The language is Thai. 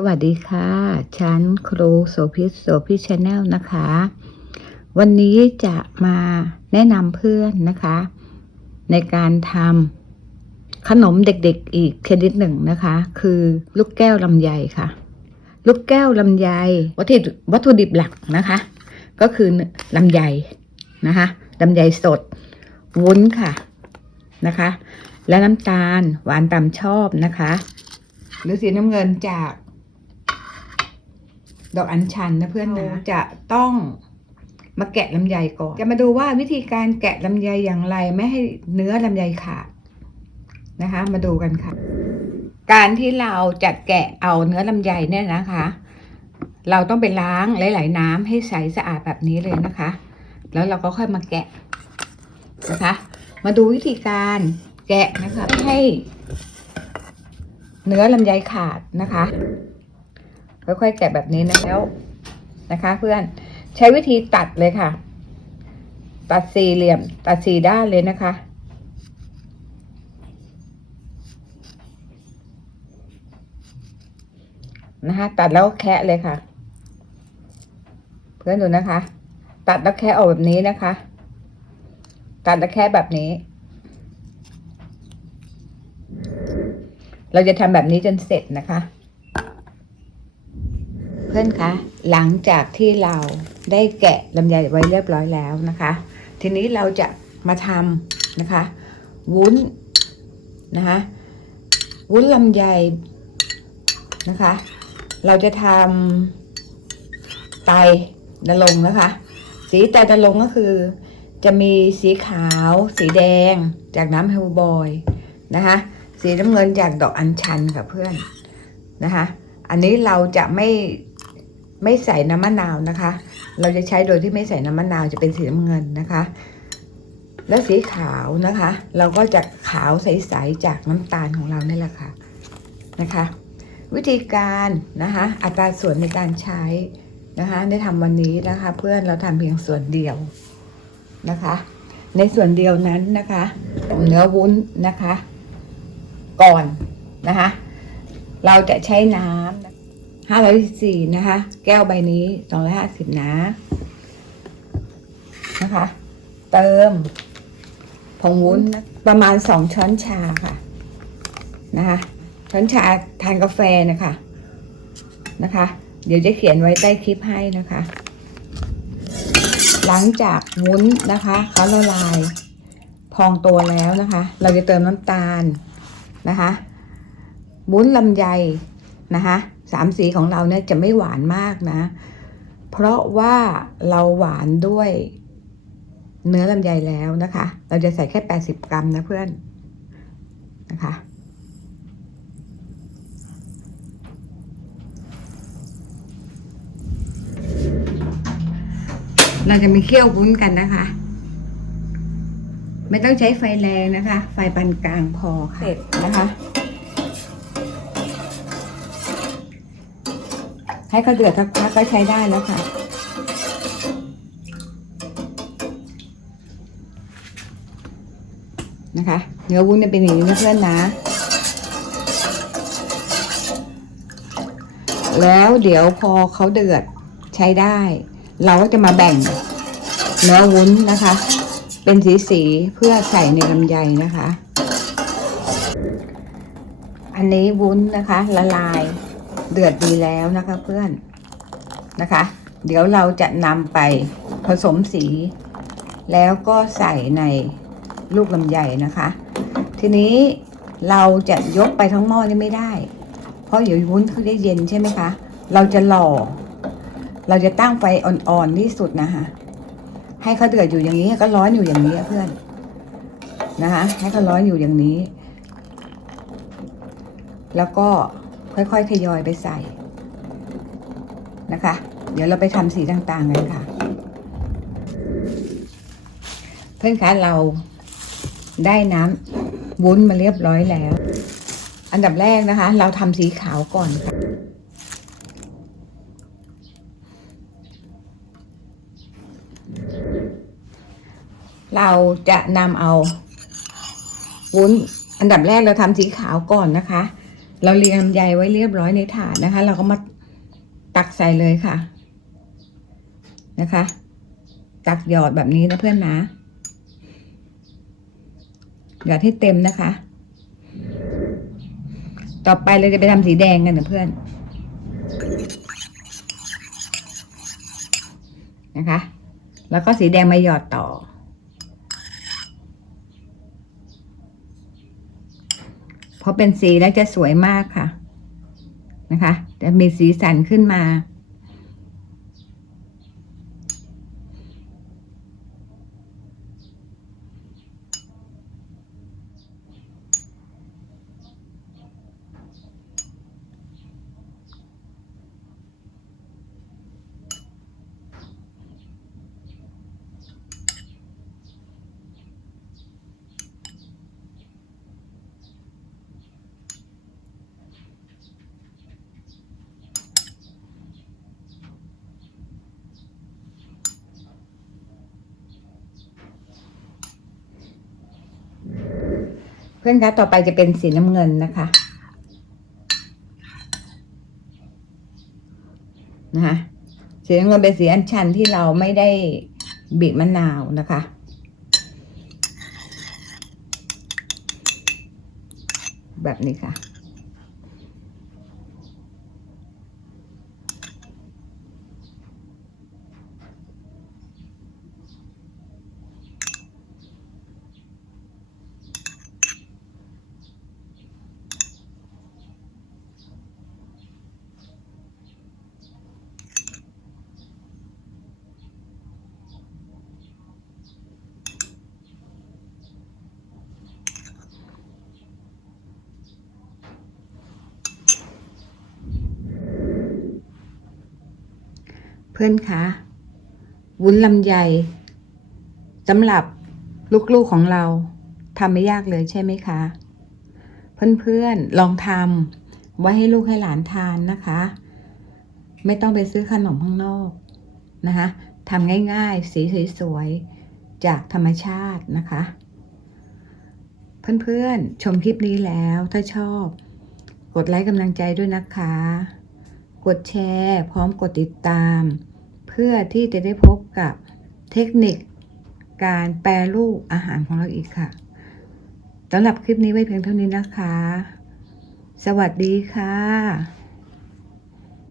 สวัสดีค่ะ ฉันครูโสภิตโสภิชแนลนะคะ วันนี้จะมาแนะนำเพื่อนนะคะ ในการทำขนมเด็กๆอีกชนิดหนึ่งนะคะ คือลูกแก้วลำไยค่ะ ลูกแก้วลำไยวัตถุดิบวัตถุดิบหลักนะคะ ก็คือลำไยนะคะลำไยสด วุ้นค่ะนะคะ และน้ำตาลหวานตามชอบนะคะ หรือสีน้ำเงินจาก ดอกอัญชันนะเพื่อนนะจะต้องมาแกะลำไยก่อน จะมาดูว่าวิธีการแกะลำไยอย่างไรไม่ให้เนื้อลำไยขาดนะคะ มาดูกันค่ะ การที่เราจะแกะเอาเนื้อลำไยเนี่ยนะคะ เราต้องไปล้างหลาย ๆ น้ำให้ใสสะอาดแบบนี้เลยนะคะ แล้วเราก็ค่อยมาแกะนะคะ มาดูวิธีการแกะนะคะให้เนื้อลำไยขาดนะคะ ค่อยๆแกะแบบนี้นะแล้วนะคะ เพื่อนใช้วิธีตัดเลยค่ะ ตัดสี่เหลี่ยม ตัดสี่ด้านเลยนะคะ นะคะ ตัดแล้วแคะเลยค่ะ เพื่อนดูนะคะ ตัดแล้วแคะออกแบบนี้นะคะ ตัดแล้วแคะแบบนี้ เราจะทำแบบนี้จนเสร็จนะคะ พื่อนคะหลังจากที่เราได้แกะลำไยไว้เรียบร้อยแล้วนะคะ ทีนี้เราจะมาทำนะคะ วุ้นนะคะวุ้นลำไยนะคะ เราจะทำไตนรงนะคะ สีไตนรงก็คือ จะมีสีขาว สีแดงจากน้ำเฮลบอยนะคะ สีน้ำเงินจากดอกอัญชันค่ะเพื่อนนะคะ อันนี้เราจะไม่ ไม่ใส่น้ำมะนาวนะคะ เราจะใช้โดยที่ไม่ใส่น้ำมะนาวจะเป็นสีน้ำเงินนะคะ และสีขาวนะคะ เราก็จะขาวใสๆจากน้ำตาลของเรานี่แหละค่ะนะคะ วิธีการนะคะอัตราส่วนในการใช้นะคะได้ทำวันนี้นะคะ เพื่อนเราทำเพียงส่วนเดียวนะคะ ในส่วนเดียวนั้นนะคะเนื้อวุ้นนะคะ ก่อนนะคะ เราจะใช้น้ำ ห้าร้อยสี่นะคะ แก้วใบนี้สองร้อยห้าสิบนะ นะคะ เติมผงวุ้นประมาณสองช้อนชาค่ะ นะคะ ช้อนชาทานกาแฟนะคะ นะคะ เดี๋ยวจะเขียนไว้ใต้คลิปให้นะคะ หลังจากวุ้นนะคะเขาละลายพองตัวแล้วนะคะ เราจะเติมน้ำตาลนะคะวุ้นลำไยนะคะ สามสีของเราเนี่ยจะไม่หวานมากนะ เพราะว่าเราหวานด้วยเนื้อลำไยแล้วนะคะ เราจะใส่แค่ 80 กรัมนะเพื่อนนะคะเราจะมีเคี่ยววุ้นกันนะคะ ไม่ต้องใช้ไฟแรงนะคะ ไฟปานกลางพอค่ะเสร็จนะคะ ให้เขาเดือดสักพักก็ใช้ได้แล้วค่ะ นะคะ เนื้อวุ้นเป็นอย่างนี้นะเพื่อนนะ แล้วเดี๋ยวพอเขาเดือดใช้ได้ เราก็จะมาแบ่งเนื้อวุ้นนะคะ เป็นสีๆเพื่อใส่ในลำไยนะคะ อันนี้วุ้นนะคะละลาย เดือดดีแล้วนะคะเพื่อนนะคะ เดี๋ยวเราจะนำไปผสมสี แล้วก็ใส่ในลูกลำไยนะคะ ทีนี้เราจะยกไปทั้งหม้อนี่ไม่ได้ เพราะเดี๋ยววุ้นเขาจะเย็นใช่ไหมคะ เราจะหล่อ เราจะตั้งไฟอ่อนๆที่สุดนะคะให้เขาเดือดอยู่อย่างนี้ก็ร้อนอยู่อย่างนี้เพื่อนนะคะให้เขาร้อนอยู่อย่างนี้ แล้วก็ ค่อยๆทยอยไปใส่นะคะ เดี๋ยวเราไปทำสีต่างๆกันค่ะ เพื่อนคะเราได้น้ำวุ้นมาเรียบร้อยแล้ว อันดับแรกนะคะ เราทำสีขาวก่อนค่ะเราจะนำเอาวุ้น อันดับแรกเราทำสีขาวก่อนนะคะ เราเรียงลำไยไว้เรียบร้อยในถาดนะคะ เราก็มาตักใส่เลยค่ะ นะคะ ตักหยอดแบบนี้นะเพื่อนนะหยอดให้เต็มนะคะ ต่อไปเราจะไปทำสีแดงกันนะเพื่อน นะคะ แล้วก็สีแดงมาหยอดต่อ เพราะเป็นสีแล้วจะสวยมากค่ะ นะคะ จะมีสีสันขึ้นมา พื่อนคะต่อไปจะเป็นสีน้ำเงินนะคะนะคะสีน้ำเงินเป็นสีอัญชันที่เราไม่ได้บีบมะนาวนะคะแบบนี้ค่ะ เพื่อนคะ วุ้นลำไยสำหรับลูกๆของเราทำไม่ยากเลยใช่ไหมคะ เพื่อนๆลองทำไว้ให้ลูกให้หลานทานนะคะ ไม่ต้องไปซื้อขนมข้างนอกนะคะทำง่ายๆ สีสวยๆ จากธรรมชาตินะคะ เพื่อนๆ ชมคลิปนี้แล้วถ้าชอบ กดไลค์กำลังใจด้วยนะคะ กดแชร์ พร้อมกดติดตาม เพื่อที่จะได้พบกับเทคนิคการแปรรูปอาหารของเราอีกค่ะสำหรับคลิปนี้ไว้เพียงเท่านี้นะคะ สวัสดีค่ะ